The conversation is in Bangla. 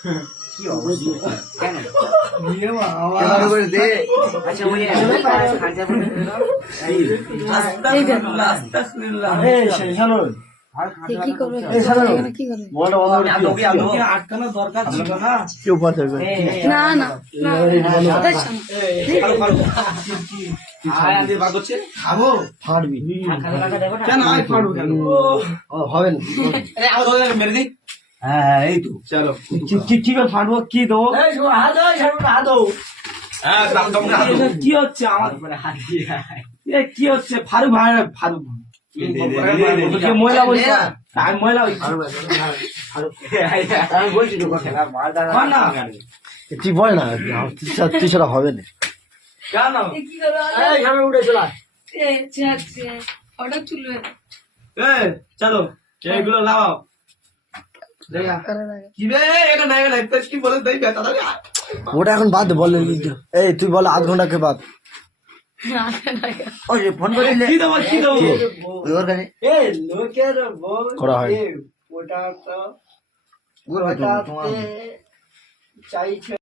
কি অবস্থা কেন দিয়ে বাবা এবার করে দে আচ্ছা ওই খাজা বলে আস্তাগফিরুল্লাহ এই সেই শানুন কি করবে এই শানুন কি করবে মোটা বন্ধ করে দিও তোকে আটকানো দরকার ছিল না কেউ পাচ্ছে না না না ওদের সামনে আয় আগে বাগ হচ্ছে খাবো ফাটবি খাজা লাগা দেবো না কেন আই ফাড়ু কেন হবে না আরে আও ধরে মেরে দি হ্যাঁ এই তো চলো কি করে ফাটবো কি দেবো এই শোনো হাত দাও শানুন হাত দাও হ্যাঁ দাম দাম এটা কি হচ্ছে আমার করে হাত দিয়ে এ কি হচ্ছে ফারুক ভাই ফারুক যে ময়লা বলছি আমি ময়লা বলছি আমি বলছি তো খেলা মার দাদা কর না তুই বল না তুই ছাড়া হবে না কেন কি করবে এই শানুন উঠে চলা ফটো তুলবে এ চলো এইগুলো লাগাও দেখা কি রে এটা নাই লাইফ কি বলে দেই বেটা দাঁড়া ওটা এখন বাদ দে বল এই তুই বল আধ ঘন্টা কে বাদ ওই ফোন করে কি দেবো কি দেবো ওর কাছে এই লোকের বউ করা হয়। ওটা তো ওর কাছে তোমার চাইছে